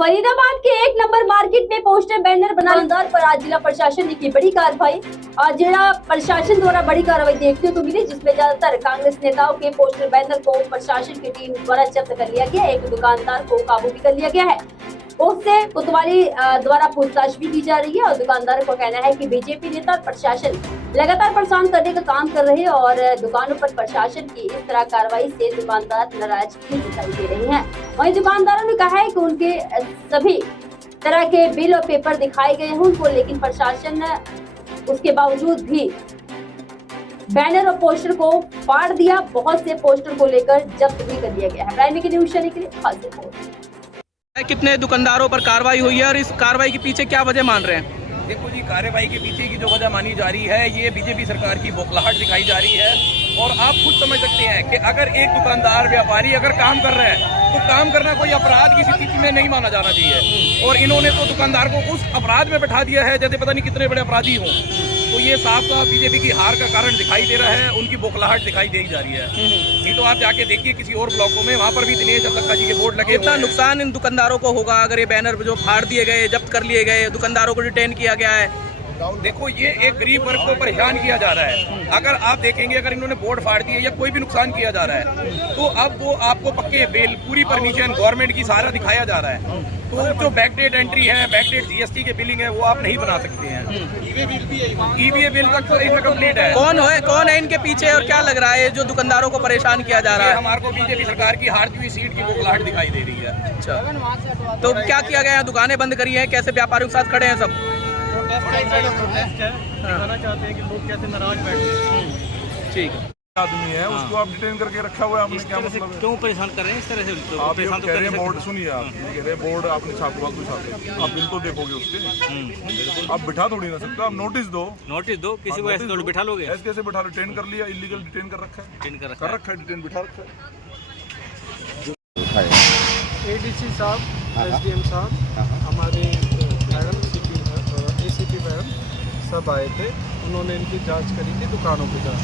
फरीदाबाद के एक number market में पोस्टर बैनर बनाने पर आज जिला प्रशासन ने की बड़ी कार्रवाई। आज जिला प्रशासन द्वारा बड़ी कार्रवाई देखने को मिली, जिसमें ज्यादातर कांग्रेस नेताओं के पोस्टर बैनर को प्रशासन की टीम द्वारा जब्त कर लिया गया। एक दुकानदार को काबू भी कर लिया गया है। उससे कोतवाली द्वारा पूछताछ भी की जा रही है और दुकानदार का कहना है कि बीजेपी नेता और प्रशासन लगातार परेशान करने का काम कर रहे हैं और दुकानों पर प्रशासन की इस तरह कार्रवाई से दुकानदार नाराज भी दिखाई दे रहे हैं। वहीं दुकानदारों ने कहा है कि उनके सभी तरह के बिल और पेपर दिखाए गए हैं उनको, लेकिन प्रशासन ने उसके बावजूद भी बैनर और पोस्टर को फाड़ दिया। बहुत से पोस्टर को लेकर जब्त भी कर लिया गया है। प्राइम की न्यूज चैनल के लिए खास रिपोर्ट। कितने दुकानदारों पर कार्रवाई हुई है और इस कार्रवाई के पीछे क्या वजह मान रहे हैं? देखो जी, कार्रवाई के पीछे की जो वजह मानी जा रही है, ये बीजेपी सरकार की बौखलाहट दिखाई जा रही है। और आप खुद समझ सकते हैं कि अगर एक दुकानदार व्यापारी अगर काम कर रहा है तो काम करना कोई अपराध की स्थिति में नहीं माना जाना चाहिए। और इन्होंने तो दुकानदार को उस अपराध में बैठा दिया है जैसे पता नहीं कितने बड़े अपराधी हों। तो ये साफ साफ बीजेपी की हार का कारण दिखाई दे रहा है, उनकी बौखलाहट दिखाई दे जा रही है। नहीं तो आप जाके देखिए किसी और ब्लॉकों में, वहाँ पर भी दिनेश अब्दुल्ला जी के बोर्ड लगे। कितना नुकसान इन दुकानदारों को होगा अगर ये बैनर जो फाड़ दिए गए, जब्त कर लिए गए, दुकानदारों को डिटेन किया गया है? देखो, ये एक गरीब वर्ग को परेशान किया जा रहा है। अगर आप देखेंगे, अगर इन्होंने बोर्ड फाड़ दिए या कोई भी नुकसान किया जा रहा है तो अब वो आपको पक्के बिल, पूरी परमिशन गवर्नमेंट की सारा दिखाया जा रहा है। तो जो बैकडेट एंट्री है, बैकडेट जीएसटी के बिलिंग है, वो आप नहीं बना सकते हैं। ईवीए बिल तक तो इसमें कंप्लीट है। कौन है इनके पीछे और क्या लग रहा है जो दुकानदारों को परेशान किया जा रहा है? हमारे को बीजेपी सरकार की हारती हुई सीट की बौखलाहट दिखाई दे रही है। अच्छा, तो क्या किया गया है? दुकानें बंद करी हैं, कैसे व्यापारियों के साथ खड़े हैं सब? प्रोटेस्ट है, दिखाना चाहते हैं कि लोग कैसे नाराज बैठे। ठीक है। आदमी है, उसको आप डिटेन करके रखा हुआ है, आपने क्या मतलब है? क्यों परेशान कर रहे हैं इस तरह से? आप परेशान तो कह रहे हैं बोर्ड, सुनिए आप कह रहे हैं बोर्ड आपने छापा, आप बिल तो देखोगे उसके, आप बिठा थोड़ी ना सकते, आप नोटिस दो किसी को ऐसे बिठा लोगे? ऐसे कैसे बिठा लो? डिटेन कर लिया, इलीगल डिटेन कर रखा है, डिटेन बिठा रखा है। एडीसी साहब, एसडीएम साहब, हमारे मैडम एसीपी मैडम सब आए थे। उन्होंने इनकी जांच करी थी, दुकानों की जांच।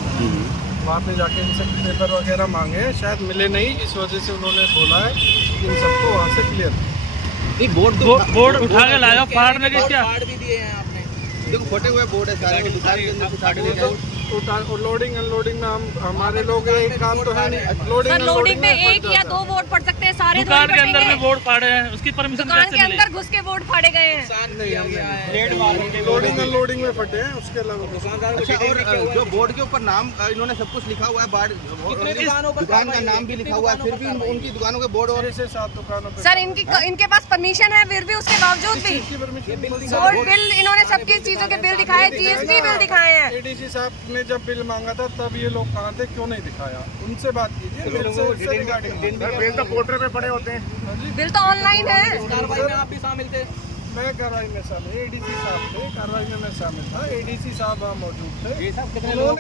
वहाँ पे जाके इनसे पेपर वगैरह मांगे हैं, शायद मिले नहीं, इस वजह से उन्होंने बोला है कि इन सबको वहाँ से क्लियर। बोर्ड उठा के लाया, फाड़ लगे क्या? फाड़ भी दिए हैं आपने? देखो फटे हुए बोर्ड है सारे, दुकान के अंदर फाड़ दिए गए। लोडिंग अनलोडिंग में हमारे लोग एक काम तो है नहीं। लोडिंग में एक या दो बोर्ड पड़ सकते हैं, सारे दुकान के अंदर में बोर्ड फाड़े हैं, उसकी परमिशन दुकान के अंदर घुस के बोर्ड फाड़े गए हैं। लोडिंग अनलोडिंग में फटे हैं, उसके अलावा। अच्छा, और जो बोर्ड के ऊपर नाम इन्होंने सब कुछ लिखा हुआ है, दुकान का नाम भी लिखा हुआ है, फिर भी उनकी दुकानों के बोर्ड और 7 दुकानों पे सर इनके पास परमिशन है, फिर भी उसके बावजूद भी बोर्ड बिल, इन्होंने सबकी चीजों के बिल दिखाए, जीएसटी बिल दिखाए हैं। एडीसी साहब ने जब बिल मांगा था तब ये लोग कहाँ थे, क्यों नहीं दिखाया? उनसे बात कीजिए। बिल तो पोर्टल पे पड़े होते हैं, बिल तो ऑनलाइन है। कार्रवाई में आप भी शामिल थे? मैं कार्रवाई में शामिल, एडीसी साहब थे, कार्रवाई में मैं शामिल था। एडीसी साहब वहाँ मौजूद थे।